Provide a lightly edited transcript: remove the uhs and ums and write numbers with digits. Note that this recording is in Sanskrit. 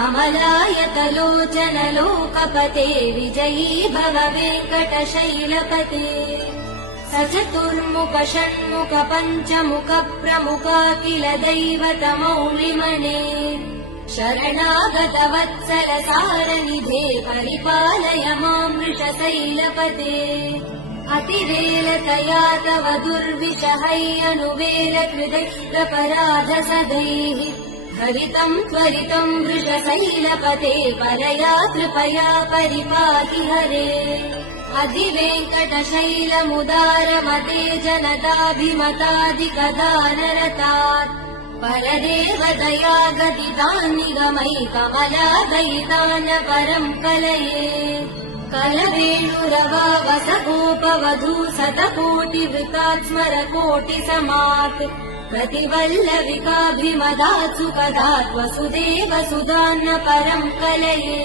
कमलायतलोचन लोकपते विजयी भव वेङ्कटशैलपते स चतुर्मुख षण्मुख पञ्चमुख प्रमुखाखिल दैवतमौलिमने शरणागत वत्सल सारनिधे परिपालय मां वृषशैलपते अतिवेलतया तव दुर्विषहैयनुवेल कृतैरपराध सदैः हरितं त्वरितं वृषशैलपते परया कृपया परिपाहि हरे अधिवेङ्कटशैलमुदारमते जनताभिमतादिकदानरतात् परदेवदया गदितान्निगमै कमलादयितान परं कलये कलवेणुरवावसगोपवधू शतकोटिवृतात् स्मरकोटिसमात् प्रतिवल्लविकाभिमदात् सुखदात् वसुदेव सुधान्न परं कलये।